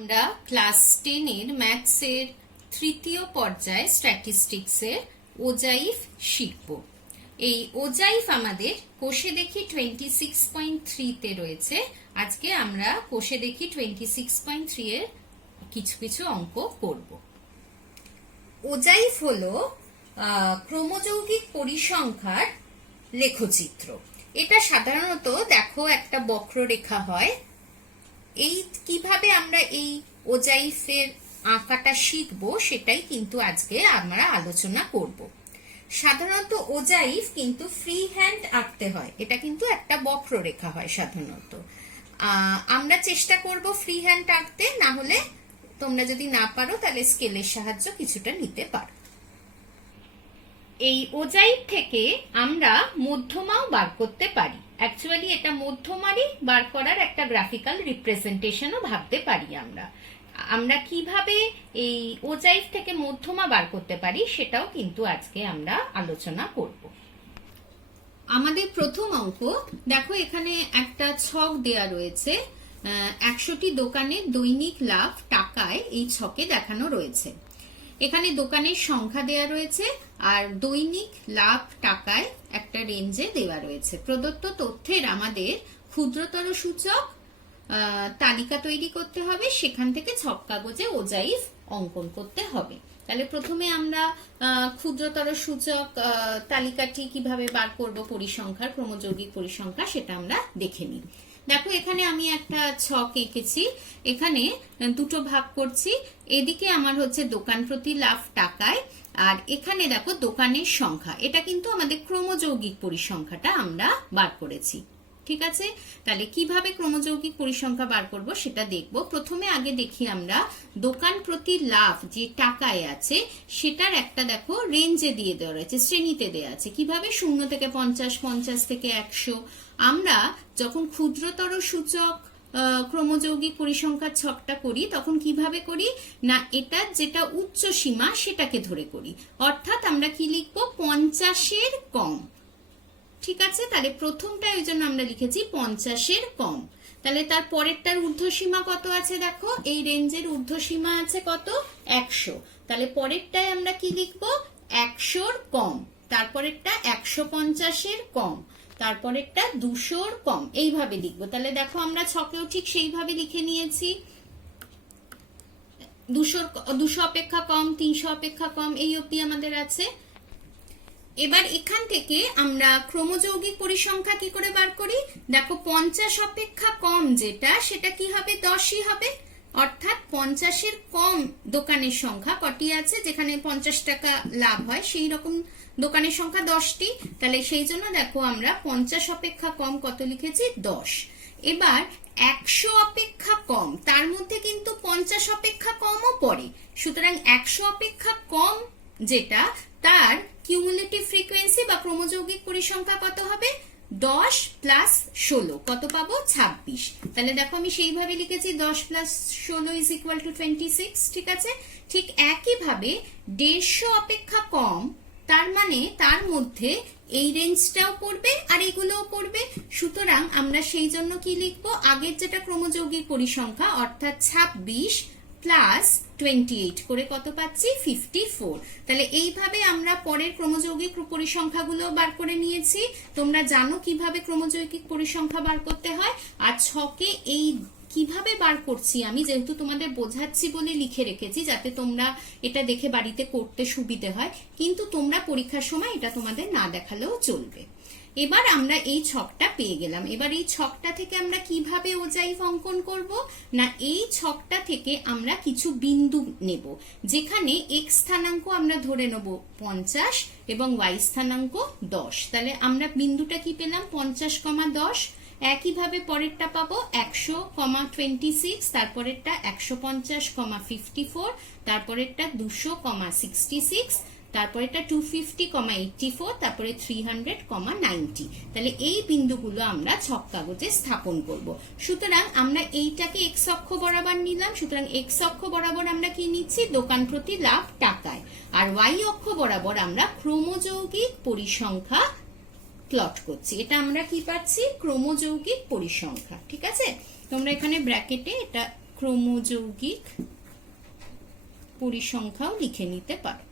আমরা ক্লাস 10 এর ম্যাথসের তৃতীয় পর্যায়ে স্ট্যাটিস্টিক্সের ওজাইফ শিখব। এই ওজাইফ আমাদের কোষে দেখি 26.3 তে রয়েছে। আজকে আমরা কোষে দেখি 26.3 এর কিছু কিছু অঙ্ক করব। ওজাইফ হলো ক্রমযৌগিক পরিসংখ্যার লেখচিত্র। এটা সাধারণত দেখো একটা বক্ররেখা হয়। এই কিভাবে আমরা এই ওজাইফের আঁকাটা শিখবো সেটাই কিন্তু আজকে আমরা আলোচনা করব। সাধারণত ওজাইফ কিন্তু ফ্রি হ্যান্ড আঁকতে হয়, এটা কিন্তু একটা বক্ররেখা হয় সাধারণত। আমরা চেষ্টা করব ফ্রি হ্যান্ড আঁকতে, না হলে তোমরা যদি না পারো তাহলে স্কেলের সাহায্য কিছুটা নিতে পারো। এই ওজাইফ থেকে আমরা মধ্যমাও বার করতে পারি। অ্যাকচুয়ালি এটা মধ্যমারই বার করার একটা গ্রাফিক্যাল রিপ্রেজেন্টেশনও ভাবতে পারি। আমরা কিভাবে এই ওজাইফ থেকে মধ্যমা বার করতে পারি সেটাও কিন্তু আজকে আমরা আলোচনা করব। আমাদের প্রথম অঙ্ক দেখো, এখানে একটা ছক দেয়া রয়েছে। 100টি দোকানের দৈনিক লাভ টাকায় এই ছকে দেখানো রয়েছে। এখানে দোকানের সংখ্যা দেয়া রয়েছে আর দৈনিক লাভ টাকায় একটা রেঞ্জে দেওয়া রয়েছে। প্রদত্ত তথ্যের আমাদের ক্ষুদ্রতর সূচক তালিকা তৈরি করতে হবে, সেখান থেকে ছক কাগজে ওজাইফ অঙ্কন করতে হবে। তাহলে প্রথমে আমরা ক্ষুদ্রতর সূচক তালিকাটি কিভাবে বার করব, পরিসংখ্যার ক্রমযৌগিক পরিসংখ্যা, সেটা আমরা দেখে নিই। দেখো, এখানে আমি একটা ছক এঁকেছি। এখানে দুটো ভাগ করছি। এদিকে আমার হচ্ছে দোকান প্রতি লাভ টাকায়, আর এখানে দেখো দোকানের সংখ্যা। এটা কিন্তু আমাদের ক্রমযৌগিক পরিসংখ্যাটা আমরা বার করেছি। ঠিক আছে, তাহলে কিভাবে ক্রমযৌগিক পরিসংখ্যা বার করব সেটা দেখব। প্রথমে আগে দেখি আমরা দোকান প্রতি লাভ যে টাকায় আছে সেটার একটা দেখো রেঞ্জে দিয়ে দেওয়া রয়েছে, শ্রেণীতে দেওয়া আছে। কিভাবে? 0 থেকে 50, 50 থেকে 100। আমরা যখন ক্ষুদ্রতর সূচক ক্রমযৌগিক পরিসংখ্যার ছকটা করি তখন কিভাবে করি না, এটা যেটা উচ্চ সীমা সেটাকে ধরে করি। অর্থাৎ আমরা কি লিখবো? 50-এর কম। ঠিক আছে, তাহলে প্রথমটা ওই জন্য আমরা লিখেছি 50-এর কম। তাহলে তার পরেরটার ঊর্ধ্বসীমা কত আছে? দেখো, এই রেঞ্জের ঊর্ধ্বসীমা আছে কত? 100। তাহলে পরেরটায় আমরা কি লিখবো? 100-র কম। তারপরেরটা 150-এর কম। তারপরেরটা 200-র কম। এইভাবে লিখবো। তাহলে দেখো, আমরা ছকেও ঠিক সেইভাবে লিখে নিয়েছি। 200 অপেক্ষা কম, 300 অপেক্ষা কম, এই অবধি আমাদের আছে। এবার এখান থেকে আমরা ক্রমযৌগিক পরিসংখ্যা কি করে বার করি? দেখো, 50 অপেক্ষা কম যেটা, সেটা কি হবে? 10ই হবে। অর্থাৎ 50-এর কম দোকানের সংখ্যা কটি আছে? যেখানে 50 টাকা লাভ হয় সেই রকম দোকানের সংখ্যা 10টি। তাহলে সেই জন্য দেখো আমরা 50 অপেক্ষা কম কত লিখেছি? 10। এবার 100 অপেক্ষা কম, তার মধ্যে কিন্তু 50 অপেক্ষা কমও পড়ে। সুতরাং 100 অপেক্ষা কম যেটা, তার কিউমুলেটিভ ফ্রিকোয়েন্সি বা ক্রমযৌগিক পরিসংখ্যা কত হবে? 10 প্লাস 16 কত পাবো? 26। তাহলে দেখো, আমি সেইভাবে লিখেছি 10 প্লাস 16 ইজ ইকুয়াল টু 26। ঠিক আছে, ঠিক একইভাবে 150 অপেক্ষা কম, তার মানে তার মধ্যে এই রেঞ্জটাও পড়বে আর এগুলোও পড়বে। সুতরাং আমরা সেই জন্য কি লিখবো? আগের যেটা ক্রমযৌগিক পরিসংখ্যা, অর্থাৎ 26 প্লাস 28 করে কত পাচ্ছি? 54। তাহলে এইভাবে আমরা পরের ক্রমযৌগিক পরিসংখ্যাগুলো বার করে নিয়েছি। তোমরা জানো কিভাবে ক্রমযৌগিক পরিসংখ্যা বার করতে হয়। আর ছকে এই কিভাবে বার করছি আমি যেহেতু তোমাদের বোঝাচ্ছি বলে লিখে রেখেছি, যাতে তোমরা এটা দেখে বাড়িতে করতে সুবিধে হয়। কিন্তু তোমরা পরীক্ষার সময় এটা তোমাদের না দেখালেও চলবে। এবার আমরা এই ছকটা পেয়ে গেলাম। এবার এই ছকটা থেকে আমরা কিভাবে ওজাইফ অঙ্কন করব না, এই ছকটা থেকে আমরা কিছু বিন্দু নেব, যেখানে এক্স স্থানাঙ্ক আমরা ধরে নেব 50 এবং ওয়াই স্থানাঙ্ক 10। তাহলে আমরা বিন্দুটা কি পেলাম? 50,10। একইভাবে পরেরটা পাবো 100,26, তারপরেরটা 150,54, তারপরেরটা 200,66, তারপরে এটা 250,84, তারপরে 300,90। তাহলে এই বিন্দুগুলো আমরা ছক কাগজে স্থাপন করব। সুতরাং আমরা এইটাকে এক্স অক্ষ বরাবর নিলাম। সুতরাং এক্স অক্ষ বরাবর আমরা কি নিচ্ছি? দোকান প্রতি লাভ টাকায়। আর ওয়াই অক্ষ বরাবর আমরা ক্রমযৌগিক পরিসংখ্যা প্লট করছি। এটা আমরা কি পাচ্ছি? ক্রমযৌগিক পরিসংখ্যা। ঠিক আছে, তোমরা এখানে ব্র্যাকেটে এটা ক্রমযৌগিক পরিসংখ্যাও লিখে নিতে পারো।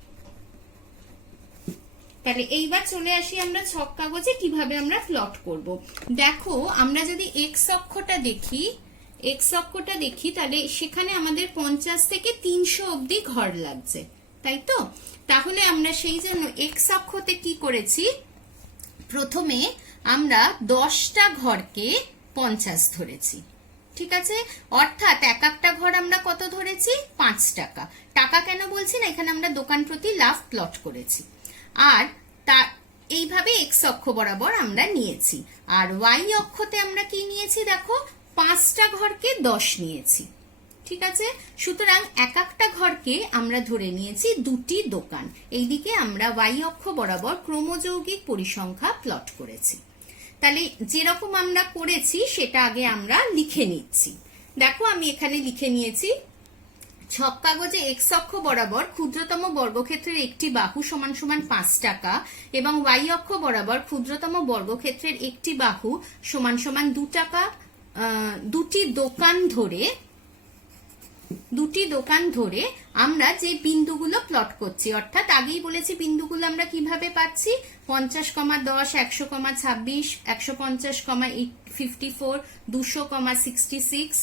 তাহলে এইবার চলে আসি আমরা ছক কাগজে কিভাবে আমরা প্লট করব। দেখো আমরা যদি এক্স অক্ষটা দেখি তাহলে সেখানে আমাদের 50 থেকে 300 অবধি ঘর লাগছে, তাই তো? তাহলে আমরা সেই জন্য এক্স অক্ষতে কি করেছি, প্রথমে আমরা 10টা ঘরকে 50 ধরেছি, ঠিক আছে? অর্থাৎ এক একটা ঘর আমরা কত ধরেছি, 5 টাকা। টাকা কেন বলছি না, এখানে আমরা দোকান প্রতি লাভ প্লট করেছি। আর তা এইভাবে এক্স অক্ষ বরাবর আমরা নিয়েছি। আর ওয়াই অক্ষতে আমরা কি নিয়েছি, দেখো 5টা ঘরকে 10 নিয়েছি, ঠিক আছে? সুতরাং এক একটা ঘরকে আমরা ধরে নিয়েছি 2টি দোকান। এইদিকে আমরা ওয়াই অক্ষ বরাবর ক্রমযৌগিক পরিসংখ্যা প্লট করেছি। তাহলে যেরকম আমরা করেছি সেটা আগে আমরা লিখে নিচ্ছি। দেখো আমি এখানে লিখে নিয়েছি, ছক কাগজে এক্স অক্ষ বরাবর ক্ষুদ্রতম বর্গক্ষেত্রের একটি বাহু সমান সমান 5 টাকা এবং ওয়াই অক্ষ বরাবর ক্ষুদ্রতম বর্গক্ষেত্রের একটি বাহু সমান সমান 2 টাকা। দুটি দোকান ধরে আমরা যে বিন্দুগুলো প্লট করছি, অর্থাৎ আগেই বলেছি বিন্দুগুলো আমরা কিভাবে পাচ্ছি, 50,10, 100,26, 150,54, 200,66,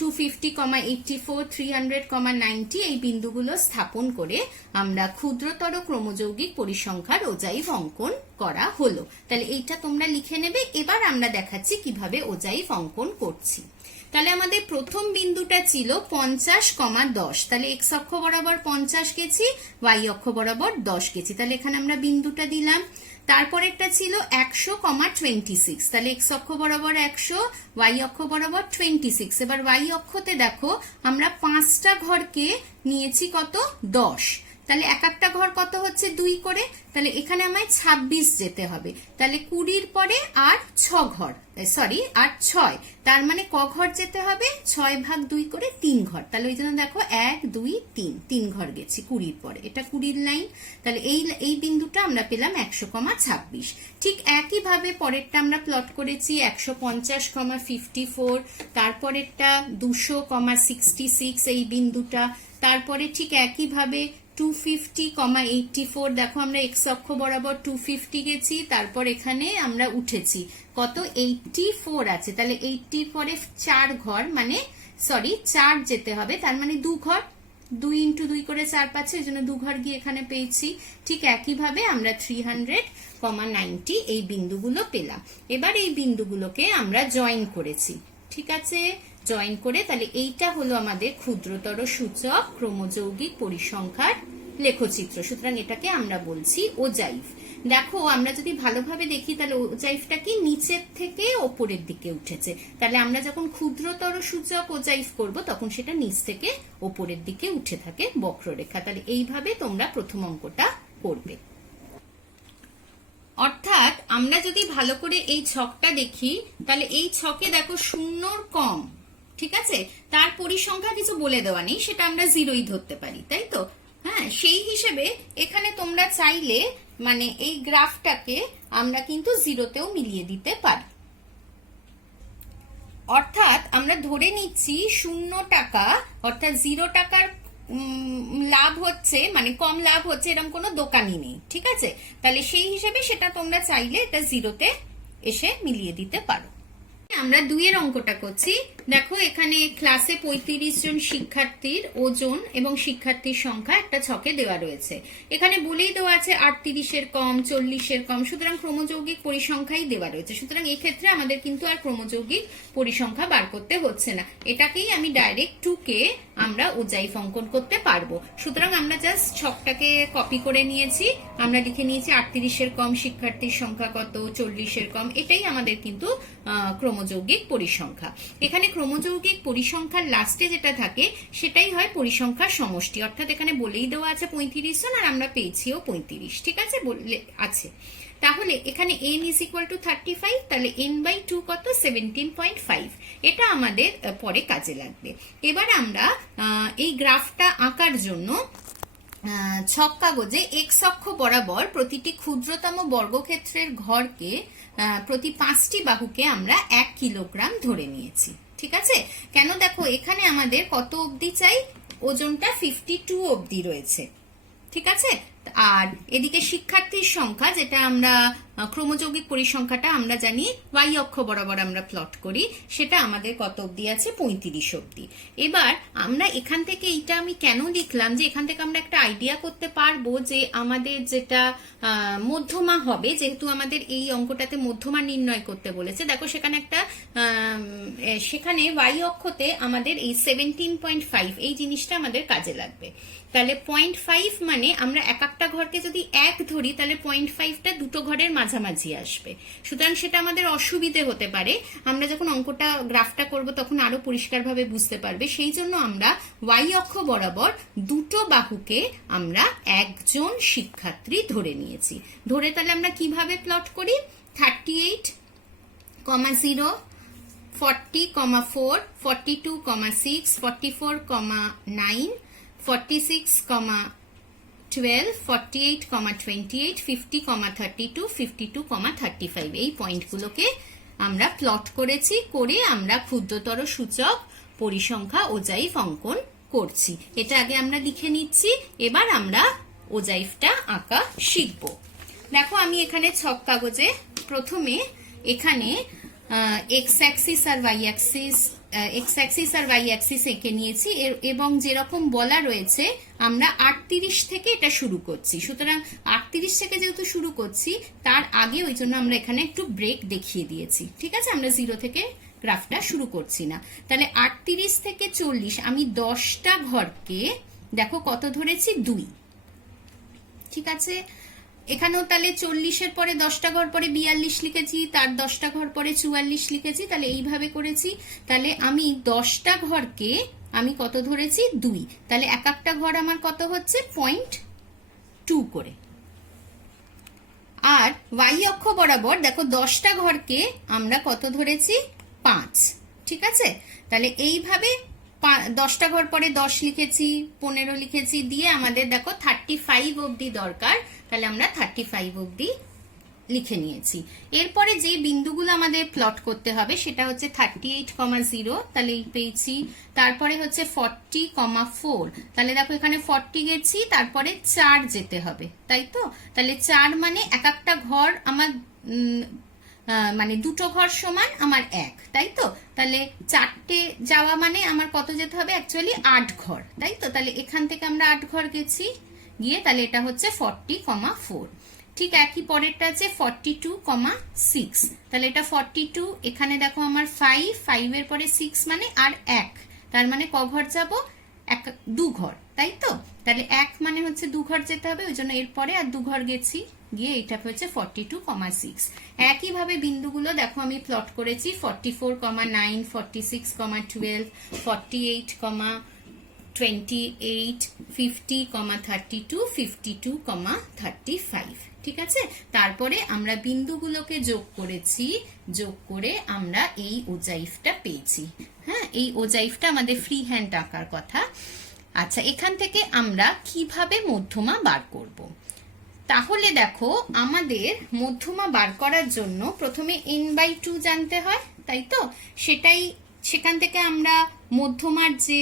250,84, 300,90 এই বিন্দুগুলো স্থাপন করে আমরা ক্ষুদ্রতর ক্রমযৌগিক পরিসংখ্যার ওজাইভ অঙ্কন করা হলো। তাহলে এইটা তোমরা লিখে নেবে। এবার আমরা দেখাচ্ছি কিভাবে ওজাইভ অঙ্কন করছি। তাহলে আমাদের প্রথম বিন্দুটা ছিল 50,10, তাহলে এক্স অক্ষ বরাবর 50 গেছি, ওয়াই অক্ষ বরাবর 10 গেছি, তাহলে এখানে আমরা বিন্দুটা দিলাম। তারপর একটা ছিল 100,26, তাহলে এক্স অক্ষ বরাবর 100, ওয়াই অক্ষ বরাবর 26। এবার ওয়াই অক্ষতে দেখো আমরা 5টা ঘরকে নিয়েছি কত, 10, তাহলে এক একটা ঘর কত হচ্ছে 2 করে, তাহলে এখানে আমায় 26 যেতে হবে। তাহলে 20-র পরে আর 6 ঘর, সরি আর 6, তার মানে ক ঘর যেতে হবে, 6/2 করে 3 ঘর। তাহলে ওই জন্য দেখো 1 2 3 3 ঘর গেছি 20-র পরে, এটা 20-র লাইন। তাহলে এই বিন্দুটা আমরা পেলাম 100,26। ঠিক একইভাবে পরেরটা আমরা প্লট করেছি 150,54, তারপরেরটা 200,66 এই বিন্দুটা। তারপরে ঠিক একইভাবে 250,84, দেখো আমরা এক্স অক্ষ বরাবর 250 গেছি, তারপর এখানে আমরা উঠেছি কত, 84 আছে, তাহলে 80-র পরে 4 ঘর, মানে সরি 4 যেতে হবে, তার মানে 2 ঘর, 2 × 2 করে 4 পাচ্ছে, এই জন্য 2 ঘর গিয়ে এখানে পেয়েছি। ঠিক একইভাবে আমরা 300,90 এই বিন্দুগুলো পেলাম। এবার এই বিন্দুগুলোকে আমরা জয়েন করেছি, ঠিক আছে? জয়েন করে তাহলে এইটা হলো আমাদের ক্ষুদ্রতর সূচক ক্রমযৌগিক পরিসংখ্যার লেখচিত্র। সুতরাং এটাকে আমরা বলছি ওজাইভ। দেখো আমরা যদি ভালোভাবে দেখি তাহলে ওজাইভটা কি নিচের থেকে ওপরের দিকে উঠেছে, তাহলে আমরা যখন ক্ষুদ্রতর সূচক ওজাইভ করব তখন সেটা নিচ থেকে ওপরের দিকে উঠে থাকে বক্ররেখা। তাহলে এইভাবে তোমরা প্রথম অঙ্কটা করবে। অর্থাৎ আমরা যদি ভালো করে এই ছকটা দেখি তাহলে এই ছকে দেখো 0-র কম, ঠিক আছে, তার পরিসংখ্যা কিছু বলে দেওয়া নেই, সেটা আমরা 0ই ধরতে পারি, তাই তো? হ্যাঁ, সেই হিসেবে এখানে তোমরা চাইলে মানে এই গ্রাফটাকে আমরা কিন্তু 0তেও মিলিয়ে দিতে পারি। অর্থাৎ আমরা ধরে নিচ্ছি 0 টাকা, অর্থাৎ 0 টাকার লাভ হচ্ছে, মানে কম লাভ হচ্ছে এরকম কোনো দোকানই নেই, ঠিক আছে? তাহলে সেই হিসেবে সেটা তোমরা চাইলে এটা 0তে এসে মিলিয়ে দিতে পারো। আমরা 2-এর অঙ্কটা করছি। দেখো এখানে ক্লাসে 35 জন শিক্ষার্থীর ওজন এবং শিক্ষার্থীর সংখ্যা একটা ছকে দেওয়া রয়েছে। এখানে বলেই দেওয়া আছে 38-এর কম, 40-এর কম, সুতরাং ক্রমযৌগিক পরিসংখ্যাই দেওয়া রয়েছে। সুতরাং এক্ষেত্রে আমাদের কিন্তু আর ক্রমযৌগিক পরিসংখ্যা বার করতে হচ্ছে না, এটাকেই আমি ডাইরেক্ট 2কে আমরা ওজাইভ অঙ্কন করতে পারবো। সুতরাং আমরা জাস্ট ছকটাকে কপি করে নিয়েছি, আমরা লিখে নিয়েছি 38-এর কম শিক্ষার্থীর সংখ্যা কত, 40-এর কম, এটাই আমাদের কিন্তু ক্রমযৌগিক পরিসংখ্যা। এখানে ক্রমযৌগিক পরিসংখ্যার লাস্টে যেটা থাকে সেটাই হয় পরিসংখ্যার সমষ্টি। অর্থাৎ এখানে বলেই দেওয়া আছে 35 জন আর আমরা পেয়েছিও 35, ঠিক আছে, বললে আছে। তাহলে এখানে n = 35, তাহলে n/2 কত, 17.5। এটা আমাদের পরে কাজে লাগবে। এবার আমরা এই গ্রাফটা আঁকার জন্য ছক কাগজে এক্স অক্ষ বরাবর প্রতিটি ক্ষুদ্রতম বর্গক্ষেত্রের ঘরকে প্রতি 5টি বাহুকে আমরা 1 কিলোগ্রাম ধরে নিয়েছি, ঠিক আছে? কেন দেখো এখানে আমাদের কত অবধি চাই, ওজনটা 52 অবধি রয়েছে, ঠিক আছে? আর এদিকে শিক্ষার্থীর সংখ্যা, যেটা আমরা ক্রমযৌগিক পরিসংখ্যাটা আমরা জানি ওয়াই অক্ষ বরাবর আমরা প্লট করি, সেটা আমাদের কত অবধি আছে, 35 অবধি। এবার আমরা এখান থেকে এইটা আমি কেন লিখলাম, যে এখান থেকে আমরা একটা আইডিয়া করতে পারবো যে আমাদের যেটা মধ্যমা হবে, যেহেতু আমাদের এই অঙ্কটাতে মধ্যমা নির্ণয় করতে বলেছে, দেখো সেখানে একটা সেখানে ওয়াই অক্ষতে আমাদের এই 17.5 এই জিনিসটা আমাদের কাজে লাগবে। তাহলে 0.5 মানে আমরা এক একটা ঘরকে যদি 1 ধরি, তাহলে 0.5টা দুটো ঘরের মাঝামাঝি আসবে। সুতরাং সেটা আমাদের অসুবিধে হতে পারে, আমরা যখন অঙ্কটা গ্রাফটা করব তখন আরো পরিষ্কারভাবে বুঝতে পারবে। সেই জন্য আমরা ওয়াই অক্ষ বরাবর দুটো বাহুকে আমরা একজন শিক্ষার্থী ধরে নিয়েছি। ধরে তাহলে আমরা কিভাবে প্লট করি, 38,0, 40,4, 42,6, 44,9, 46,12, 48,28, 50,32, 52,35 এই পয়েন্টগুলোকে আমরা প্লট করেছি। করে আমরা ক্ষুদ্রতর সূচক পরিসংখ্যা ওজাইফ অঙ্কন করছি। এটা আগে আমরা লিখে নিচ্ছি, এবার আমরা ওজাইফটা আঁকা শিখব। দেখো আমি এখানে ছক কাগজে প্রথমে এখানে এক্স অ্যাক্সিস আর ওয়াই অ্যাক্সিস এঁকে নিয়েছি, এবং যেরকম বলা রয়েছে আমরা 38 থেকে এটা শুরু করছি। সুতরাং 38 থেকে যেহেতু শুরু করছি, তার আগে ওই জন্য আমরা এখানে একটু ব্রেক দেখিয়ে দিয়েছি, ঠিক আছে? আমরা 0 থেকে গ্রাফটা শুরু করছি না। তাহলে 38 থেকে 40 আমি 10টা ঘরকে দেখো কত ধরেছি, 2, ঠিক আছে? এখানেও তাহলে 40-এর পরে 10টা ঘর পরে 42 লিখেছি, তার 10টা ঘর পরে 44 লিখেছি, তাহলে এইভাবে করেছি। তাহলে আমি 10টা ঘরকে আমি কত ধরেছি, 2, তাহলে এক একটা ঘর আমার কত হচ্ছে, 0.2 করে। আর ওয়াই অক্ষ বরাবর দেখো 10টা ঘরকে আমরা কত ধরেছি, 5, ঠিক আছে? তাহলে এইভাবে 10টা ঘর পরে 10 লিখেছি, 15 লিখেছি, দিয়ে আমাদের দেখো 35 অবধি দরকার, তাহলে আমরা 35 অবধি লিখে নিয়েছি। এরপরে যে বিন্দুগুলো আমাদের প্লট করতে হবে সেটা হচ্ছে 38,0, তাহলে এই পেয়েছি। তারপরে হচ্ছে 40,4, তাহলে দেখো এখানে 40 গেছি, তারপরে 4 যেতে হবে, তাই তো? তাহলে 4 মানে এক একটা ঘর আমার মানে দুটো ঘর সমান আমার 1, তাই তো? তাহলে 4টে যাওয়া মানে আমার কত যেতে হবে, অ্যাকচুয়ালি 8 ঘর, তাই তো? তাহলে এখান থেকে আমরা 8 ঘর গেছি, গিয়ে তাহলে এটা হচ্ছে 40,4। ঠিক একই পরেরটা আছে 42,6, তাহলে এটা 42, এখানে দেখো আমার 5 এর পরে 6 মানে আর 1, তার মানে ক ঘর যাবো, 2 ঘর, তাই তো? তাহলে 1 মানে হচ্ছে 2 ঘর যেতে হবে, ওই জন্য এরপরে আর 2 ঘর গেছি, গিয়ে এটা হচ্ছে 42,6। একইভাবে বিন্দুগুলো দেখো আমি প্লট করেছি, 44,9, 46,12, 48,28, 50,32, 52,35, ঠিক আছে? তারপরে আমরা বিন্দুগুলোকে যোগ করেছি, যোগ করে আমরা এই ওজাইফটা পেয়েছি। হ্যাঁ, এই ওজাইফটা আমাদের ফ্রি হ্যান্ড আঁকার কথা। আচ্ছা, এখান থেকে আমরা কিভাবে মধ্যমা বার করব? তাহলে দেখো আমাদের মধ্যমা বার করার জন্য প্রথমে n/2 জানতে হয়, তাই তো? সেখান থেকে আমরা মধ্যমার যে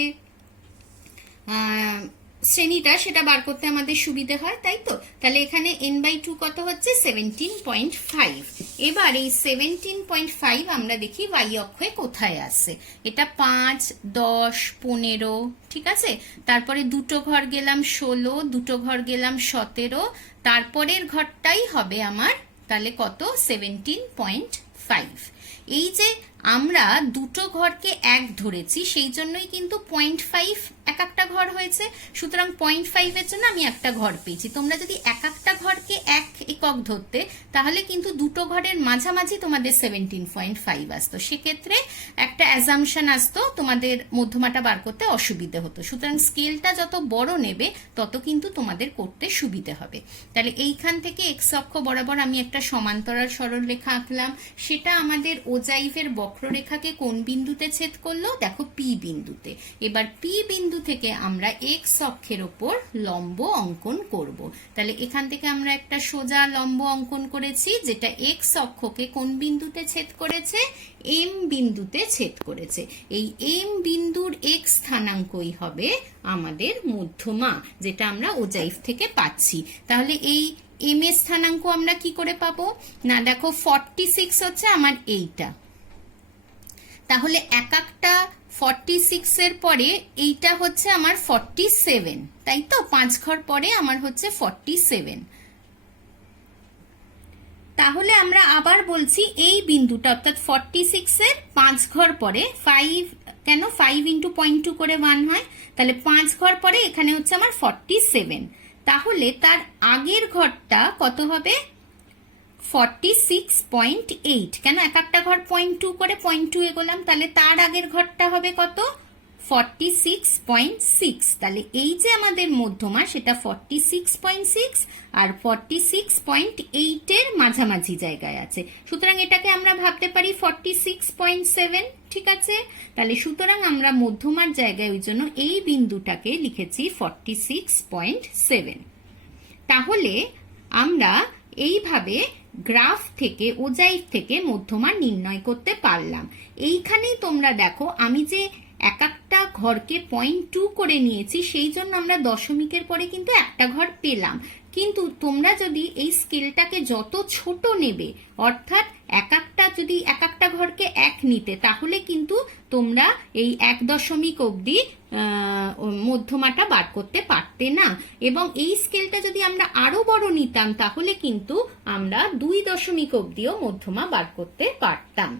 শ্রেণীটা সেটা বার করতে আমাদের সুবিধে হয়, তাই তো? তাহলে এখানে n/2 কত হচ্ছে, 17.5। এবার এই 17.5 আমরা দেখি ওয়াই অক্ষে কোথায় আছে। এটা 5, 10, 15, ঠিক আছে? তারপরে দুটো ঘর গেলাম 16, দুটো ঘর গেলাম 17, তারপরের ঘরটাই হবে আমার তাহলে কত, 17.5। এই যে আমরা দুটো ঘরকে 1 ধরেছি, সেই জন্যই কিন্তু 0.5 এক একটা ঘর হয়েছে। সুতরাং 0.5 এর জন্য আমি একটা ঘর পেয়েছি। তোমরা যদি এক একটা ঘরকে 1 একক ধরতে, তাহলে কিন্তু দুটো ঘরের মাঝামাঝি তোমাদের 17.5 আসতো। সেক্ষেত্রে একটা অ্যাজাম্পশন আসতো, তোমাদের মধ্যমাটা বার করতে অসুবিধে হতো। সুতরাং স্কেলটা যত বড় নেবে তত কিন্তু তোমাদের করতে সুবিধে হবে। তাহলে এইখান থেকে এক্স অক্ষ বরাবর আমি একটা সমান্তরাল সরলরেখা আঁকলাম, সেটা আমাদের ওজাইভের বক্ররেখাকে কোন বিন্দুতে ছেদ করলো? দেখো পি বিন্দুতে। এবার পি বিন্দু থেকে আমরা এক্স অক্ষের ওপর লম্ব অঙ্কন করব। তাহলে এখান থেকে আমরা একটা সোজা লম্ব অঙ্কন করেছি, যেটা এক্স অক্ষকে কোন বিন্দুতে ছেদ করেছে? এম বিন্দুতে ছেদ করেছে। এই এম বিন্দুর এক্স স্থানাঙ্কই হবে আমাদের মধ্যমা, যেটা আমরা ওজাইভ থেকে পাচ্ছি। তাহলে এই এম এর স্থানাঙ্ক আমরা কি করে পাবো? না দেখো 46 হচ্ছে আমার এইটা, তাহলে এক একটা 46 এর পরে এইটা হচ্ছে আমার 47, তাই তো? 5 ঘর পরে আমার হচ্ছে 47। তাহলে আমরা আবার বলছি এই বিন্দুটা অর্থাৎ 46 এর 5 ঘর পরে 5, কেন 5 × 0.2 করে 1 হয়, তাহলে 5 ঘর পরে এখানে হচ্ছে আমার 47। তাহলে তার আগের ঘরটা কত হবে? 46.8। কেন এক একটা ঘর 0.2 করে 0.2 এগোলাম, তাহলে তার আগের ঘরটা হবে কত? 46.6। তাহলে এই যে আমাদের মধ্যমা সেটা 46.6 আর 46.8 এর মাঝামাঝি জায়গায় আছে। সুতরাং এটাকে আমরা ভাবতে পারি 46.7, ঠিক আছে? তাহলে সুতরাং আমরা মধ্যমার জায়গায় ওই জন্য এই বিন্দুটাকে লিখেছি 46.7। তাহলে আমরা এইভাবে গ্রাফ থেকে ওজাইভ থেকে মধ্যমা নির্ণয় করতে পারলাম। এইখানেই তোমরা দেখো আমি যে এক একটা ঘরকে 0.2 করে নিয়েছি, সেই জন্য আমরা দশমিকের পরে কিন্তু একটা ঘর পেলাম। কিন্তু তোমরা যদি এই স্কেলটাকে যত ছোট নেবে, অর্থাৎ এক একটা ঘরকে 1 নিতে, তাহলে কিন্তু তোমরা এই 1 দশমিক অবধি মধ্যমাটা বার করতে পারতে না। এবং এই স্কেলটা যদি আমরা আরো বড় নিতাম, তাহলে কিন্তু আমরা 2 দশমিক অবধিও মধ্যমা বার করতে পারতাম।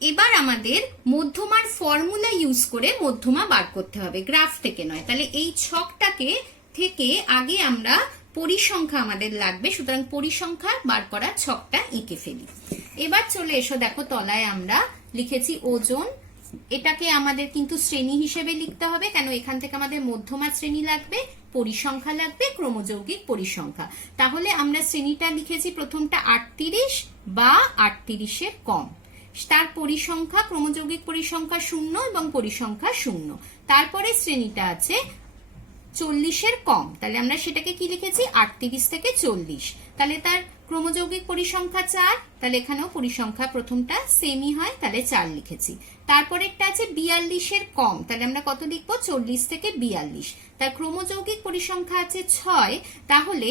এবার আমাদের মধ্যমার ফর্মুলা ইউজ করে মধ্যমা বার করতে হবে, গ্রাফ থেকে নয়। তাহলে এই ছকটাকে থেকে আগে আমরা পরিসংখ্যা আমাদের লাগবে, সুতরাং পরিসংখ্যা বার করা ছকটা এঁকে ফেলি। এবার চলে এসো, দেখো তলায় আমরা লিখেছি ওজন। এটাকে আমাদের কিন্তু শ্রেণী হিসেবে লিখতে হবে, কেন এখান থেকে আমাদের মধ্যমা শ্রেণী লাগবে, পরিসংখ্যা লাগবে, ক্রমযৌগিক পরিসংখ্যা। তাহলে আমরা শ্রেণীটা লিখেছি প্রথমটা 38 বা 38 এর কম, তার পরিসংখ্যা ক্রমযৌগিক পরিসংখ্যা 0 এবং পরিসংখ্যা 0। তারপরে শ্রেণীটা আছে 40 এর কম, তাহলে আমরা সেটাকে কি লিখেছি? 38 থেকে 40। তাহলে তার ক্রমযৌগিক পরিসংখ্যা 4, তাহলে এখানেও পরিসংখ্যা প্রথমটা সেমই হয়, তাহলে 4 লিখেছি। তারপরে একটা আছে 42 এর কম, তাহলে আমরা কত লিখবো? 40 থেকে 42। তার ক্রমযৌগিক পরিসংখ্যা আছে 6, তাহলে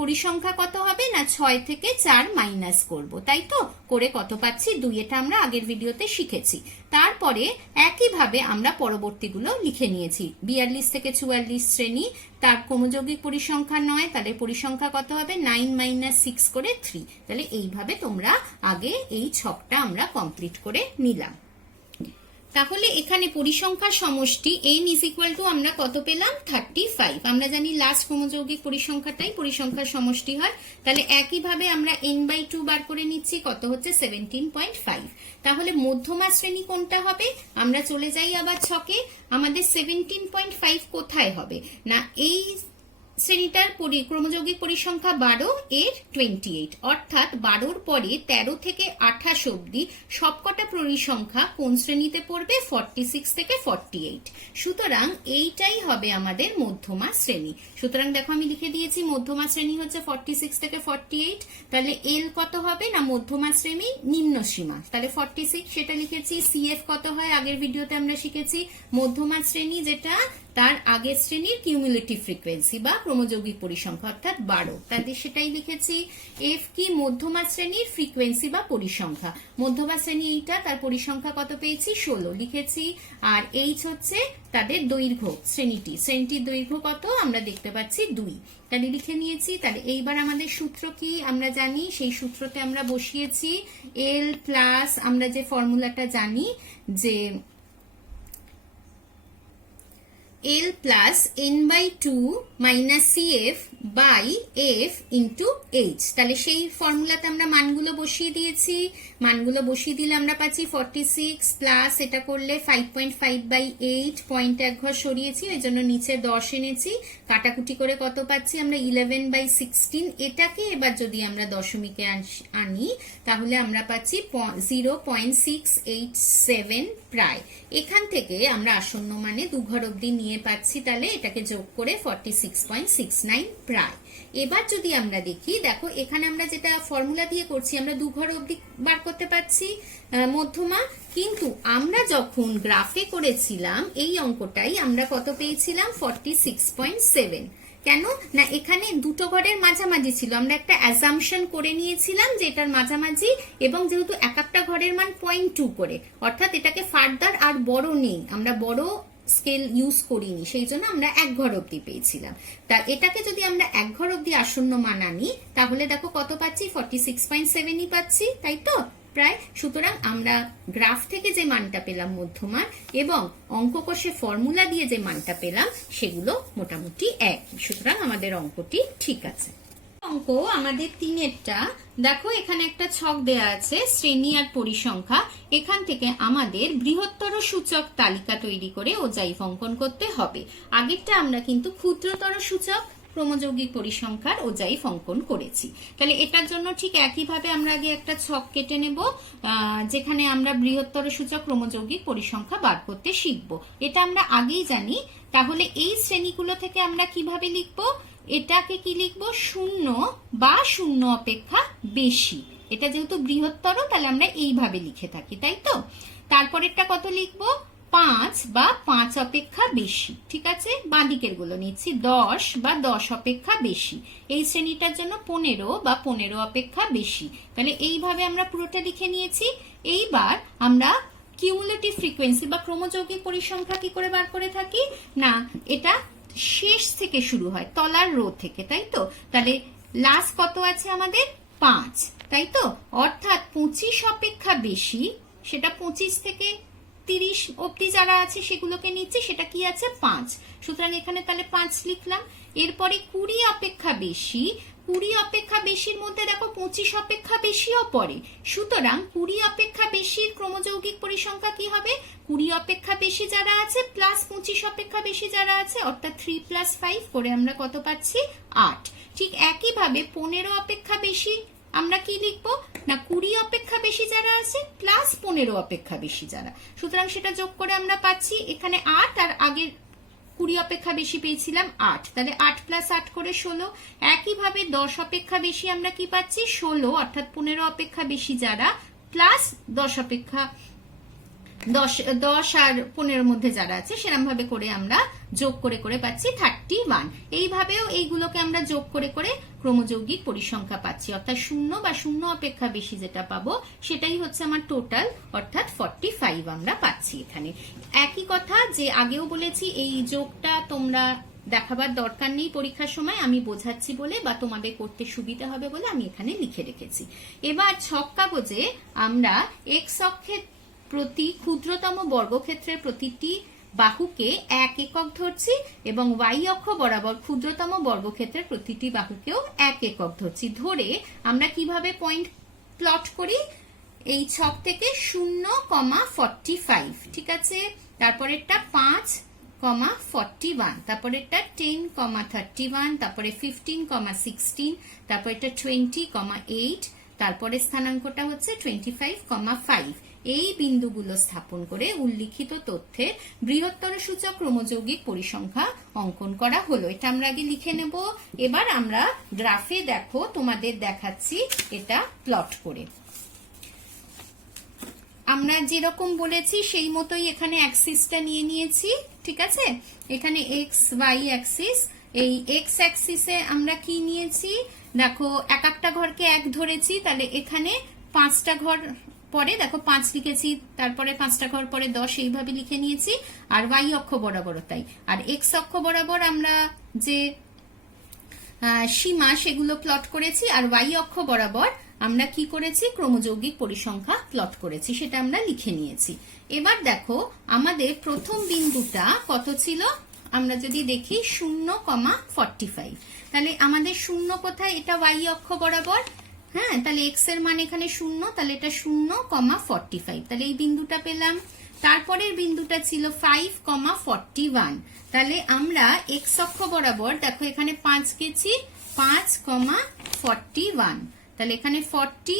পরিসংখ্যা কত হবে? না 6 থেকে 4 মাইনাস করব, তাই তো? করে কত পাচ্ছি? 2। এটা আমরা আগের ভিডিওতে শিখেছি। তারপরে একইভাবে আমরা পরবর্তীগুলো লিখে নিয়েছি। 42 থেকে 44 শ্রেণী, তার ক্রমযৌগিক পরিসংখ্যা 9, তাহলে পরিসংখ্যা কত হবে? 9 - 6 করে 3। তাহলে এইভাবে তোমরা আগে এই ছকটা আমরা কমপ্লিট করে নিলাম। তাহলে এখানে পরিসংখ্যার সমষ্টি n = আমরা কত পেলাম? 35। আমরা জানি লাস্ট ক্রমযৌগিক পরিসংখ্যাটাই পরিসংখ্যার সমষ্টি হয়। তাহলে একইভাবে আমরা n/2 বার করে নিচ্ছি, কত হচ্ছে? 17.5। তাহলে মধ্যমা শ্রেণী কোনটা হবে? আমরা চলে যাই আবার ছকে। আমাদের 17.5 কোথায় হবে? না এই শ্রেণীটার ক্রমযৌগিক পরিসংখ্যা 12 এর 28, অর্থাৎ 12 পরে 13 থেকে 28 অবধি সবকটা পরিসংখ্যা কোন শ্রেণীতে পড়বে? 46 থেকে 48। সুতরাং এইটাই হবে আমাদের মধ্যমা শ্রেণী। সুতরাং দেখো আমি লিখে দিয়েছি মধ্যমা শ্রেণী হচ্ছে 46 থেকে 48। তাহলে এল কত হবে? না মধ্যমা শ্রেণী নিম্ন সীমা, তাহলে 46 সেটা লিখেছি। সিএফ কত হয়? আগের ভিডিওতে আমরা শিখেছি মধ্যমা শ্রেণী যেটা তার আগের শ্রেণীর কিউমুলেটিভ ফ্রিকোয়েন্সি বা ক্রমযৌগিক পরিসংখ্যা অর্থাৎ 12, তাহলে সেটাই লিখেছি। এফ কি? মধ্যমা শ্রেণীর ফ্রিকোয়েন্সি বা পরিসংখ্যা। মধ্যমা শ্রেণী এইটা, তার পরিসংখ্যা কত পেয়েছি? 16 লিখেছি। আর এইচ হচ্ছে তাদের দৈর্ঘ্য, শ্রেণীটির দৈর্ঘ্য কত? আমরা দেখতে পাচ্ছি 2, তাহলে লিখে নিয়েছি। তাহলে এইবার আমাদের সূত্র কি আমরা জানি, সেই সূত্রতে আমরা বসিয়েছি এল প্লাস আমরা যে ফর্মুলাটা জানি যে L plus n by 2 minus CF by F into H। তাহলে সেই ফর্মুলাতে আমরা মানগুলো বসিয়ে দিয়েছি, মানগুলো বসিয়ে দিলে আমরা পাচ্ছি 46 প্লাস এটা করলে 5.5 বাই 8, পয়েন্ট এক ঘর সরিয়েছি ওই জন্য নিচে 10 এনেছি, কাটাকুটি করে কত পাচ্ছি আমরা 11 বাই 16। এটাকে এবার যদি আমরা দশমিকে আনি তাহলে আমরা পাচ্ছি 0.687 প্রায়। এখান থেকে আমরা আসন্ন মানে দুঘর অবধি নিয়ে পাচ্ছি, তাহলে এটাকে যোগ করে 46.69 প্রায়। এবার যদি আমরা দেখি, দেখো এখানে আমরা যেটা ফর্মুলা দিয়ে করছি আমরা দুঘর অবধি বার করতে পারছি মধ্যমা, কিন্তু আমরা যখন গ্রাফে করেছিলাম এই অঙ্কটাই আমরা কত পেয়েছিলাম 46.7। কেন না এখানে দুটো ঘরের মাঝামাঝি ছিল, আমরা একটা অ্যাজাম্পশন করে নিয়েছিলাম যে এটার মাঝামাঝি, এবং যেহেতু এক একটা ঘরের মান 0.2 করে, অর্থাৎ এটাকে ফার্দার আর বড় নেই, আমরা বড় স্কেল ইউজ করিনি, সেই জন্য আমরা এক ঘর অবধি পেয়েছিলাম। তা এটাকে যদি আমরা এক ঘর অবধি আসন্ন মান আনি তাহলে দেখো কত পাচ্ছি 46.7ই পাচ্ছি, তাই তো প্রায়। সুতরাং আমরা গ্রাফ থেকে যে মানটা পেলাম মধ্যমান এবং অঙ্ক কষে ফর্মুলা দিয়ে যে মানটা পেলাম সেগুলো মোটামুটি একই, সুতরাং আমাদের অঙ্কটি ঠিক আছে। অঙ্ক আমাদের 3-এরটা, দেখো এখানে একটা ছক দেয়া আছে শ্রেণী আর পরিসংখ্যা, এখান থেকে আমাদের বৃহত্তর সূচক তালিকা তৈরি করে ওজাইফ অঙ্কন করতে হবে। আগেরটা আমরা কিন্তু ক্ষুদ্রতর সূচক ক্রমযৌগিক পরিসংখ্যার ওজাইফ অঙ্কন করেছি। তাহলে এটার জন্য ঠিক একইভাবে আমরা আগে একটা ছক কেটে নেব যেখানে আমরা বৃহত্তর সূচক ক্রমযৌগিক পরিসংখ্যা বার করতে শিখব। এটা আমরা আগেই জানি। তাহলে এই শ্রেণীগুলো থেকে আমরা কিভাবে লিখবো, এটাকে কি লিখবো, 0 বা 0 অপেক্ষা বেশি। এটা যেহেতু বৃহত্তর তাহলে আমরা এইভাবে লিখে থাকি, তাই তো। তারপরেরটা কত লিখবো, 5 বা 5 অপেক্ষা বেশি। ঠিক আছে, বাঁদিকের গুলো নিচ্ছি 10 বা 10 অপেক্ষা বেশি। এই শ্রেণীটার জন্য 15 বা 15 অপেক্ষা বেশি। তাহলে এইভাবে আমরা পুরোটা লিখে নিয়েছি। এইবার আমরা কিউমুলেটিভ ফ্রিকোয়েন্সি বা ক্রমযৌগিক পরিসংখ্যা কি করে বার করে থাকি, না এটা শেষ থেকে শুরু হয়, তলার রো থেকে, তাই তো। তাহলে লাস্ট কত আছে আমাদের 5, তাই তো, অর্থাৎ 25 অপেক্ষা বেশি, সেটা 25 থেকে 30 অবধি যারা আছে সেগুলোকে নিচ্ছে, সেটা কি আছে 5, সুতরাং এখানে তাহলে 5 লিখলাম। এরপরে 20 অপেক্ষা বেশি, 20 অপেক্ষা বেশির মধ্যে দেখো 25 অপেক্ষা বেশিও পড়ে, সুতরাং 20 অপেক্ষা বেশির ক্রমযৌগিক পরিসংখ্যা কি হবে, 20 অপেক্ষা বেশি যারা আছে প্লাস 25 অপেক্ষা বেশি যারা আছে, অর্থাৎ 3 + 5 করে আমরা কত পাচ্ছি 8। ঠিক একইভাবে 15 অপেক্ষা বেশি আমরা কি লিখবো, না 20 অপেক্ষা বেশি যারা আছে প্লাস 15 অপেক্ষা বেশি যারা, সুতরাং সেটা যোগ করে আমরা পাচ্ছি এখানে 8, আর আগে 20 অপেক্ষা বেশি পেয়েছিলাম 8, তাহলে 8 + 8 করে 16। একইভাবে 10 অপেক্ষা বেশি আমরা কি পাচ্ছি 16, অর্থাৎ 15 অপেক্ষা বেশি যারা প্লাস 10 অপেক্ষা 10 আর 15 মধ্যে যারা আছে, সেরকম ভাবে করে আমরা যোগ করে করে পাচ্ছি 31। এইভাবেও এইগুলোকে আমরা যোগ করে করে ক্রমযৌগিক পরিসংখ্যা পাচ্ছি, অর্থাৎ 0 বা 0 অপেক্ষা বেশি যেটা পাবো সেটাই হচ্ছে আমার টোটাল, অর্থাৎ 45 আমরা পাচ্ছি এখানে। একই কথা যে আগেও বলেছি, এই যোগটা তোমরা দেখাবার দরকার নেই পরীক্ষার সময়, আমি বোঝাচ্ছি বলে বা তোমাদের করতে সুবিধা হবে বলে আমি এখানে লিখে রেখেছি। এবার ছক কাগজে আমরা এক্স অক্ষের প্রতি ক্ষুদ্রতম বর্গক্ষেত্রের প্রতিটি বাহুকে 1 একক ধরছি এবং ওয়াই অক্ষ বরাবর ক্ষুদ্রতম বর্গক্ষেত্রের প্রতিটি বাহুকেও 1 একক ধরছি। ধরে আমরা কিভাবে পয়েন্ট প্লট করি, এই ছক থেকে 0,45, ঠিক আছে, তারপরেরটা 5,41, তারপরেরটা 10,31, তারপরে 15,16, তারপরেরটা 20,8, তারপরে স্থানাঙ্কটা হচ্ছে 25,5। এই বিন্দুগুলো স্থাপন করে উল্লিখিত তথ্যের বৃহত্তর সূচক ক্রমযৌগিক পরিসংখ্যা অঙ্কন করা হলো। এটা আমরা আগে লিখে নেব। এবার আমরা গ্রাফে দেখো তোমাদের দেখাচ্ছি এটা প্লট করে। আমরা যেরকম বলেছি সেই মতোই এখানে অ্যাক্সিসটা নিয়ে নিয়েছি, ঠিক আছে। এখানে এক্স ওয়াই অ্যাক্সিস, এই এক্স অ্যাক্সিসে আমরা কি নিয়েছি দেখো, এক একটা ঘরকে 1 ধরেছি, তাহলে এখানে 5টা ঘর পরে দেখো 5 লিখেছি, তারপরে 5টা ঘর পরে 10, এইভাবে লিখে নিয়েছি। আর ওয়াই অক্ষ বরাবর তাই, আর এক্স অক্ষ বরাবর আমরা যে সীমা সেগুলো প্লট করেছি, আর ওয়াই অক্ষ বরাবর আমরা কি করেছি ক্রমযৌগিক পরিসংখ্যা প্লট করেছি, সেটা আমরা লিখে নিয়েছি। এবার দেখো আমাদের প্রথম বিন্দুটা কত ছিল, আমরা যদি দেখি 0,45, তাহলে আমাদের 0 কোথায়, এটা y অক্ষ বরাবর, হ্যাঁ, তাহলে x এর মান এখানে 0, তাহলে এটা 0,45, তাহলে এই বিন্দুটা পেলাম। তারপরের বিন্দুটা ছিল 5,41, তাহলে আমরা x অক্ষ বরাবর দেখো এখানে 5 গেছি, 5,41, তাহলে এখানে 40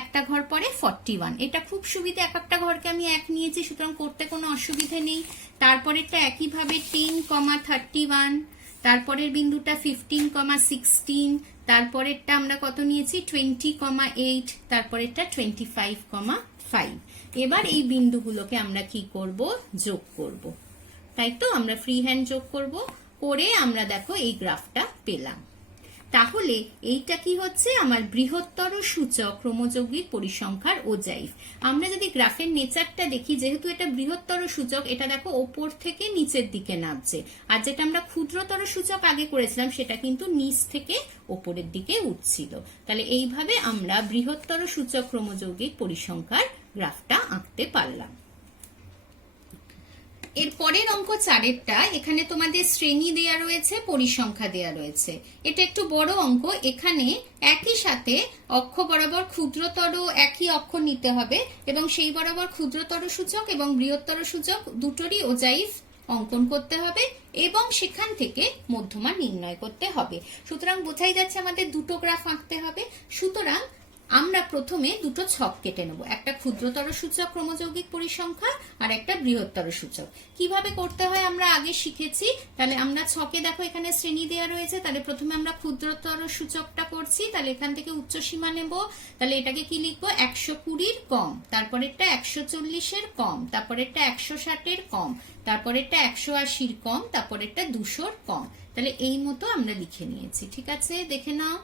একটা ঘর পরে 41, এটা খুব সুবিধা, এক একটা ঘরকে আমি 1 নিয়েছি, সুতরাং করতে কোনো অসুবিধা নেই। তারপরেরটা একইভাবে 10,31, তারপরের বিন্দুটা 15,16, তারপরেরটা আমরা কত নিয়েছি 20,8, তারপরেরটা 25,5। এবার এই বিন্দুগুলোকে আমরা কি করব, যোগ করব, তাই তো আমরা ফ্রি হ্যান্ড যোগ করব, করে আমরা দেখো এই গ্রাফটা পেলাম। তাহলে এইটা কি হচ্ছে, আমার বৃহত্তর সূচক ক্রমযৌগিক পরিসংখ্যার ওজাইফ। আমরা যদি গ্রাফের নেচারটা দেখি, যেহেতু এটা বৃহত্তর সূচক, এটা দেখো ওপর থেকে নিচের দিকে নামছে, আর যেটা আমরা ক্ষুদ্রতর সূচক আগে করেছিলাম সেটা কিন্তু নিচ থেকে ওপরের দিকে উঠছিল। তাহলে এইভাবে আমরা বৃহত্তর সূচক ক্রমযৌগিক পরিসংখ্যার গ্রাফটা আঁকতে পারলাম। এর পরের অঙ্ক 4এরটা, এখানে তোমাদের শ্রেণী দেয়া রয়েছে, পরিসংখ্যা দেয়া রয়েছে। এটা একটু বড় অঙ্ক, এখানে একই সাথে অক্ষ বরাবর ক্ষুদ্রতর একই অক্ষ নিতে হবে এবং সেই বরাবর ক্ষুদ্রতর সূচক এবং বৃহত্তর সূচক দুটোরই ওজাইফ অঙ্কন করতে হবে এবং সেখান থেকে মধ্যমা নির্ণয় করতে হবে। সুতরাং বোঝাই যাচ্ছে আমাদের দুটো গ্রাফ আঁকতে হবে। সুতরাং আমরা প্রথমে দুটো ছক কেটে নেব, একটা ক্ষুদ্রতর সূচক ক্রমযৌগিক পরিসংখ্যা আর একটা বৃহত্তর সূচক। কিভাবে করতে হয় আমরা আগে শিখেছি। তাহলে আমরা ছকে দেখো এখানে শ্রেণী দেওয়া রয়েছে, তাহলে প্রথমে আমরা ক্ষুদ্রতর সূচকটা করছি, তাহলে এখান থেকে উচ্চ সীমা নেব, তাহলে এটাকে কি লিখবো 120 কম, তারপরেরটা 140 কম, তারপরেরটা 160 কম, তারপরেরটা 180 কম, তারপরেরটা 200 কম। তাহলে এই মতো আমরা লিখে নিয়েছি, ঠিক আছে, দেখে নাও।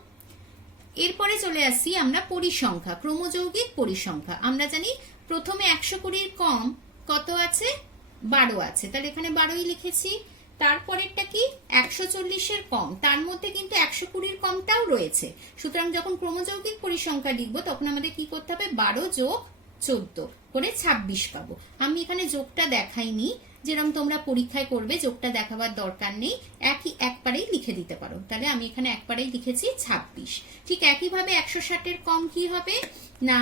এরপরে চলে আসি আমরা পরিসংখ্যা, ক্রমযৌগিক পরিসংখ্যা। আমরা জানি প্রথমে 120 কম কত আছে, 12 আছে, তাহলে এখানে 12ই লিখেছি। তারপরেরটা কি 140 কম, তার মধ্যে কিন্তু 120 কমটাও রয়েছে। সুতরাং যখন ক্রমযৌগিক পরিসংখ্যা লিখবো তখন আমাদের কি করতে হবে, 12 যোগ 14 করে 26 পাবো। আমি এখানে যোগটা দেখাইনি, যেরকম তোমরা পরীক্ষায় করবে যোগটা দেখাবার দরকার নেই, একবারেই লিখে দিতে পারো। তাহলে আমি এখানে একবারেই লিখেছি 26। ঠিক একইভাবে 160 কম কি হবে না,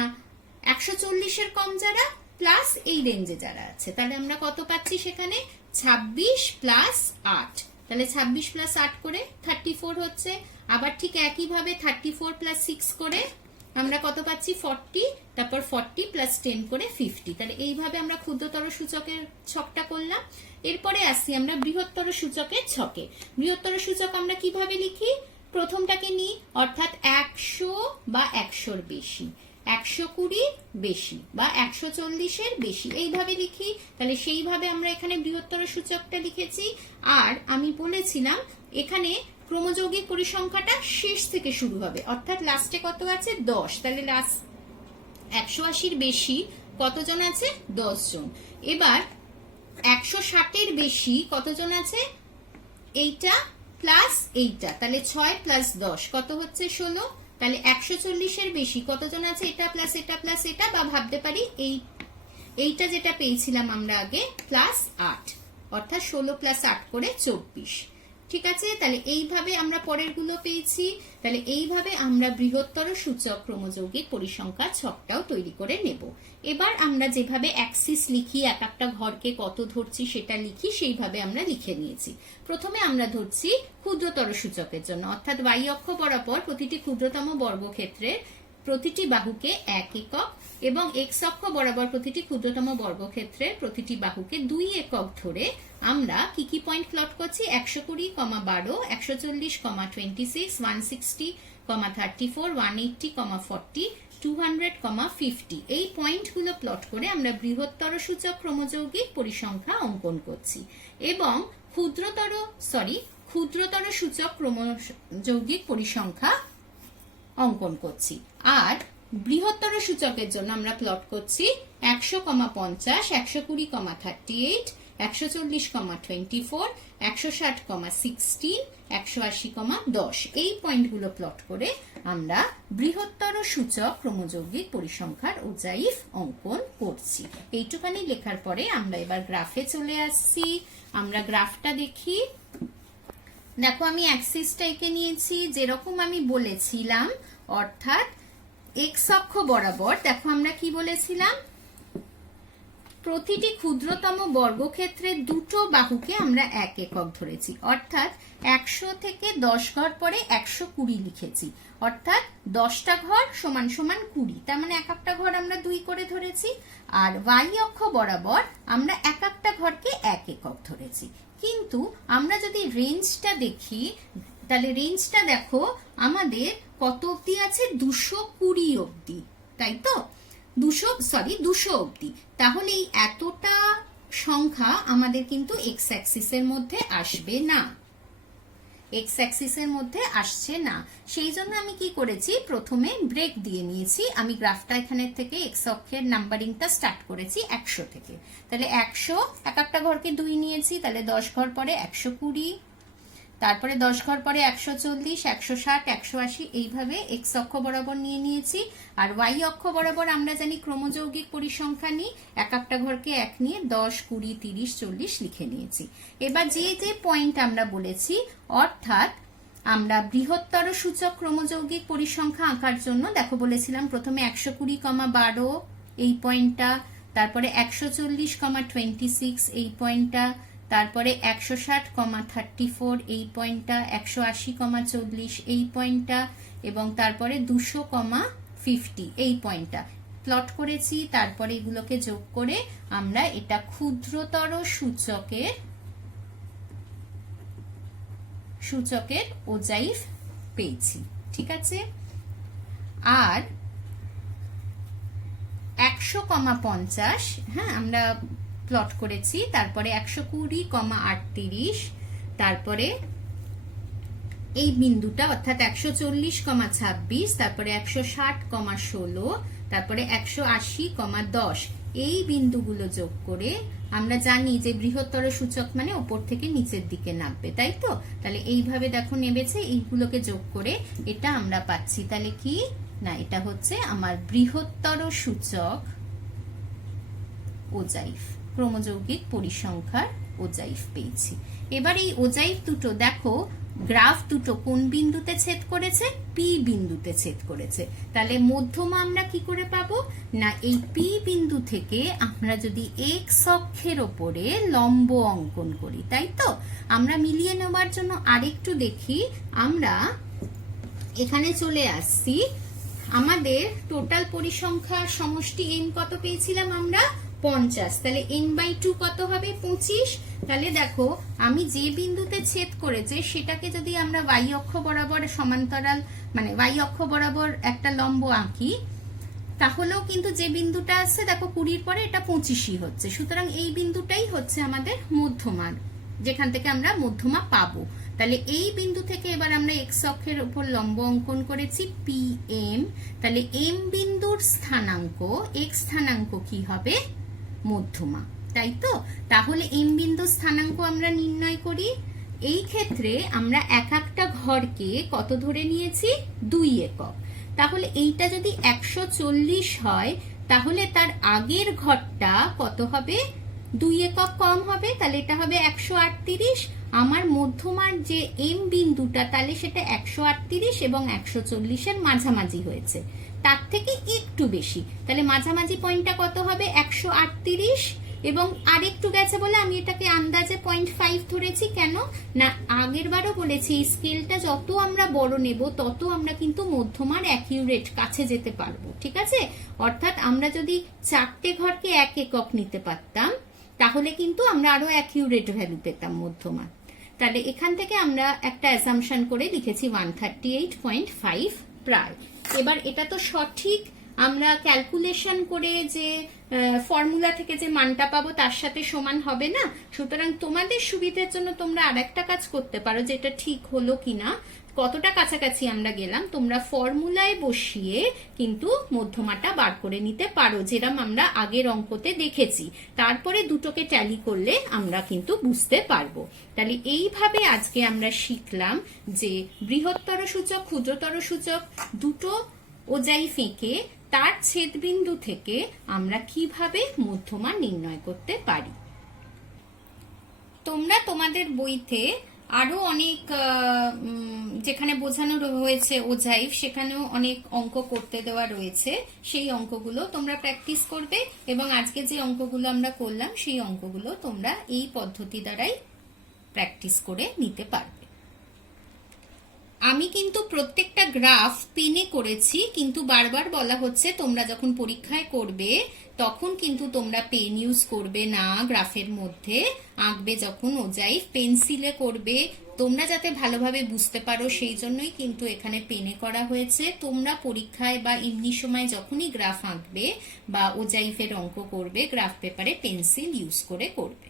140 কম যারা প্লাস এই রেঞ্জে যারা আছে, তাহলে আমরা কত পাচ্ছি সেখানে 26 প্লাস 8, তাহলে 26 প্লাস 8 করে 34 হচ্ছে। আবার ঠিক একইভাবে 34 প্লাস 6 করে আমরা কত পাচ্ছি 40, তারপর 40 প্লাস 10 করে 50। তাহলে এইভাবে আমরা ক্ষুদ্রতর সূচকের ছকটা করলাম। এরপরে আসছি আমরা বৃহত্তর সূচকের ছকে। বৃহত্তর সূচক আমরা কিভাবে লিখি, প্রথমটাকে নিই, অর্থাৎ 100 বা 100-র বেশি, 120 বেশি বা 140-এর বেশি, এইভাবে লিখি। তাহলে সেইভাবে আমরা এখানে বৃহত্তর সূচকটা লিখেছি। আর আমি বলেছিলাম এখানে ক্রমযৌগিক পরিসংখ্যাটা শেষ থেকে শুরু হবে, অর্থাৎ লাস্টে কত আছে 10, তাহলে লাস্ট 180-র বেশি কতজন আছে 10 জন। এবার 160-এর বেশি কতজন আছে, এইটা প্লাস এইটা, তাহলে 6 প্লাস 10 কত হচ্ছে 16। তাহলে 140-এর বেশি কতজন আছে, এটা প্লাস এটা প্লাস এটা, বা ভাবতে পারি এইটা যেটা পেয়েছিলাম আমরা আগে প্লাস 8, অর্থাৎ 16 প্লাস 8 করে 24, ঠিক আছে। তাহলে এইভাবে আমরা পরের গুলো পেয়েছি। তাহলে এইভাবে আমরা বৃহত্তর সূচক ক্রমযৌগিক পরিসংখ্যা ছকটাও তৈরি করে নেব। এবার আমরা যেভাবে অ্যাক্সিস লিখি, এক একটা ঘরকে কত ধরছি সেটা লিখি, সেইভাবে আমরা লিখে নিয়েছি। প্রথমে আমরা ধরছি ক্ষুদ্রতর সূচকের জন্য, অর্থাৎ y অক্ষ বরাবর প্রতিটি ক্ষুদ্রতম বর্গক্ষেত্রের প্রতিটি বাহুকে 1 একক এবং x অক্ষ বরাবর প্রতিটি ক্ষুদ্রতম বর্গক্ষেত্রের প্রতিটি বাহুকে 2 একক ধরে আমরা কি কি পয়েন্ট প্লট করছি, 120, 12, 140, 26, 160, 34, 180, 40, 200, 50, এই পয়েন্টগুলো প্লট করে আমরা বৃহত্তর সূচক ক্রমযৌগিক পরিসংখ্যা অঙ্কন করছি এবং ক্ষুদ্রতর সূচক ক্রমযৌগিক পরিসংখ্যা অঙ্কন করছি। আর বৃহত্তর সূচকের জন্য আমরা প্লট করছি 100, 50, 120, 38, 140,24, 160,16, 180,10 এই পয়েন্টগুলো প্লট করে আমরা বৃহত্তর সূচক ক্রমযৌগিক পরিসংখ্যার ওজাইফ অঙ্কন করছি। এইটুখানি লেখার পরে আমরা এবার গ্রাফে চলে আসছি। আমরা গ্রাফটা দেখি। দেখো আমি অ্যাক্সিসটা এঁকে নিয়েছি যেরকম আমি বলেছিলাম, অর্থাৎ এক্স অক্ষ বরাবর। দেখো আমরা কি বলেছিলাম, প্রতিটি ক্ষুদ্রতম বর্গক্ষেত্রের দুটো বাহুকে আমরা 1 একক ধরেছি, অর্থাৎ 100 থেকে 10 ঘর পরে 120 লিখেছি, অর্থাৎ 10টা ঘর সমান সমান 20, তার মানে এক একটা ঘর আমরা 2 করে ধরেছি। আর y অক্ষ বরাবর আমরা এক একটা ঘরকে 1 একক ধরেছি। কিন্তু আমরা যদি রেঞ্জটা দেখি, তাহলে রেঞ্জটা দেখো আমাদের কত অবধি আছে, 220 অবধি, তাই তো? 200 অবধি। তাহলে এই এতটা সংখ্যা আমাদের কিন্তু এক্স অ্যাক্সিসের মধ্যে আসবে না, এক্স অ্যাক্সিসের মধ্যে আসছে না। সেই জন্য আমি কি করেছি, প্রথমে ব্রেক দিয়ে নিয়েছি। আমি গ্রাফটা এখানে থেকে এক্স অক্ষের নাম্বারিংটা স্টার্ট করেছি 100 থেকে। তাহলে 100, এক একটা ঘরকে 2 নিয়েছি, তাহলে 10 ঘর পরে 120, তারপরে 10 ঘর পরে 140, 160, 180, এইভাবে এক্স অক্ষ বরাবর নিয়েছি। আর ওয়াই অক্ষ বরাবর আমরা জানি ক্রমযৌগিক পরিসংখ্যা নিই, এক একটা ঘরকে 1 নিয়ে 10, 20, 30, 40 লিখে নিয়েছি। এবার যে যে পয়েন্ট আমরা বলেছি, অর্থাৎ আমরা বৃহত্তর সূচক ক্রমযৌগিক পরিসংখ্যা আঁকার জন্য দেখো বলেছিলাম প্রথমে 120,12 এই পয়েন্টটা, তারপরে 140,26 এই পয়েন্টটা, তারপরে 160,34 এই পয়েন্টটা, 180,40 এই পয়েন্টটা, এবং তারপরে 200,50 এই পয়েন্টটা প্লট করেছি। তারপরে এগুলোকে যোগ করে আমরা এটা ক্ষুদ্রতর সূচকের ওজাইফ পেয়েছি, ঠিক আছে? আর 100,50, হ্যাঁ আমরা প্লট করেছি। তারপরে 120,38, তারপরে এই বিন্দুটা অর্থাৎ 140,26, তারপরে 160,16, তারপরে 180,10 এই বিন্দুগুলো যোগ করে আমরা জানি যে বৃহত্তর সূচক মানে ওপর থেকে নিচের দিকে নামবে, তাই তো? তাহলে এইভাবে দেখো নেমেছে, এইগুলোকে যোগ করে এটা আমরা পাচ্ছি। তাহলে কি না, এটা হচ্ছে আমার বৃহত্তর সূচক ওজাইফ, ক্রমযৌগিক পরিসংখ্যার ওজাইফ পেয়েছি। এবার এই ওজাইফ দুটো দেখো, গ্রাফ দুটো কোন বিন্দুতে ছেদ করেছে, পি বিন্দুতে ছেদ করেছে। তাহলে মধ্যমা আমরা কি করে পাবো না, এই পি বিন্দু থেকে আমরা যদি এক্স অক্ষের ওপরে লম্ব অঙ্কন করি, তাই তো? আমরা মিলিয়ে নেওয়ার জন্য আরেকটু দেখি, আমরা এখানে চলে আসছি। আমাদের টোটাল পরিসংখ্যার সমষ্টি n কত পেয়েছিলাম আমরা, 50। তাহলে n/2 কত হবে, 25। তাহলে দেখো আমি যে বিন্দুতে ছেদ করেছে সেটাকে যদি আমরা y অক্ষ বরাবর সমান্তরাল মানে y অক্ষ বরাবর একটা লম্ব আঁকি, তাহলেও কিন্তু যে বিন্দুটা আছে দেখো 20 পরে এটা 25ই হচ্ছে। সুতরাং এই বিন্দুটাই হচ্ছে আমাদের মধ্যমা, যেখান থেকে আমরা মধ্যমা পাবো। তাহলে এই বিন্দু থেকে এবার আমরা এক্স অক্ষের উপর লম্ব অঙ্কন করেছি PM। তাহলে m বিন্দুর স্থানাঙ্ক, x স্থানাঙ্ক কি হবে, মধ্যমা, তাই তো? তাহলে m বিন্দুর স্থানাঙ্ক আমরা নির্ণয় করি। এই ক্ষেত্রে আমরা এক একটা ঘরকে কত ধরে নিয়েছি, 2 একক। তাহলে এইটা যদি 140 হয়, তাহলে তার আগের ঘরটা কত হবে, 2 একক কম হবে, তাহলে এটা হবে 138। আমার মধ্যমার যে এম বিন্দুটা, তাহলে সেটা 138 এবং 140 এর মাঝামাঝি হয়েছে, তার থেকে একটু বেশি। তাহলে মাঝামাঝি পয়েন্টটা কত হবে, 138, এবং আরেকটু গেছে বলে আমি এটাকে আন্দাজে 0.5 ধরেছি। কেন না, আগের বারও বলেছি এই স্কেলটা যত আমরা বড় নেব তত আমরা কিন্তু মধ্যমার অ্যাকিউরেট কাছে যেতে পারবো, ঠিক আছে? অর্থাৎ আমরা যদি 4টে ঘরকে 1 একক নিতে পারতাম, তাহলে কিন্তু আমরা আরো অ্যাকিউরেট ভ্যালু পেতাম মধ্যমা। তাহলে এখান থেকে আমরা একটা অ্যাসাম্পশন করে লিখেছি 138.5 প্রায়। এবার এটা তো সঠিক আমরা ক্যালকুলেশন করে যে ফর্মুলা থেকে যে মানটা পাবো তার সাথে সমান হবে না। সুতরাং তোমাদের সুবিধার জন্য তোমরা আরেকটা কাজ করতে পারো, যেটা ঠিক হলো কিনা, কতটা কাছাকাছি আমরা গেলাম, তোমরা ফর্মুলায় বসিয়ে কিন্তু মধ্যমাটা বার করে নিতে পারো, যেরকম আমরা আগের অঙ্কতে দেখেছি। তারপরে দুটোকে ট্যালি করলে আমরা কিন্তু বুঝতে পারবো। তাহলে এইভাবে আজকে আমরা শিখলাম যে বৃহত্তর সূচক, ক্ষুদ্রতর সূচক দুটো ওজাই ফেঁকে তার ছেদবিন্দু থেকে আমরা কিভাবে মধ্যমা নির্ণয় করতে পারি। তোমরা তোমাদের বইতে আরো অনেক যেখানে বোঝানো হয়েছে ওজাইভ, সেখানেও অনেক অঙ্ক করতে দেওয়া রয়েছে। সেই অঙ্কগুলো তোমরা প্র্যাকটিস করবে এবং আজকে যে অঙ্কগুলো আমরা করলাম সেই অঙ্কগুলো তোমরা এই পদ্ধতি দ্বারাই প্র্যাকটিস করে নিতে পারবে। আমি কিন্তু প্রত্যেকটা গ্রাফ পেনে করেছি, কিন্তু বারবার বলা হচ্ছে তোমরা যখন পরীক্ষায় করবে তখন কিন্তু তোমরা পেন ইউজ করবে না, গ্রাফের মধ্যে আঁকবে যখন ওজাইভ পেন্সিলে করবে। তোমরা যাতে ভালোভাবে বুঝতে পারো সেই জন্যই কিন্তু এখানে পেনে করা হয়েছে। তোমরা পরীক্ষায় বা এমনি সময় যখনই গ্রাফ আঁকবে বা ওজাইভের অঙ্ক করবে, গ্রাফ পেপারে পেন্সিল ইউজ করে করবে।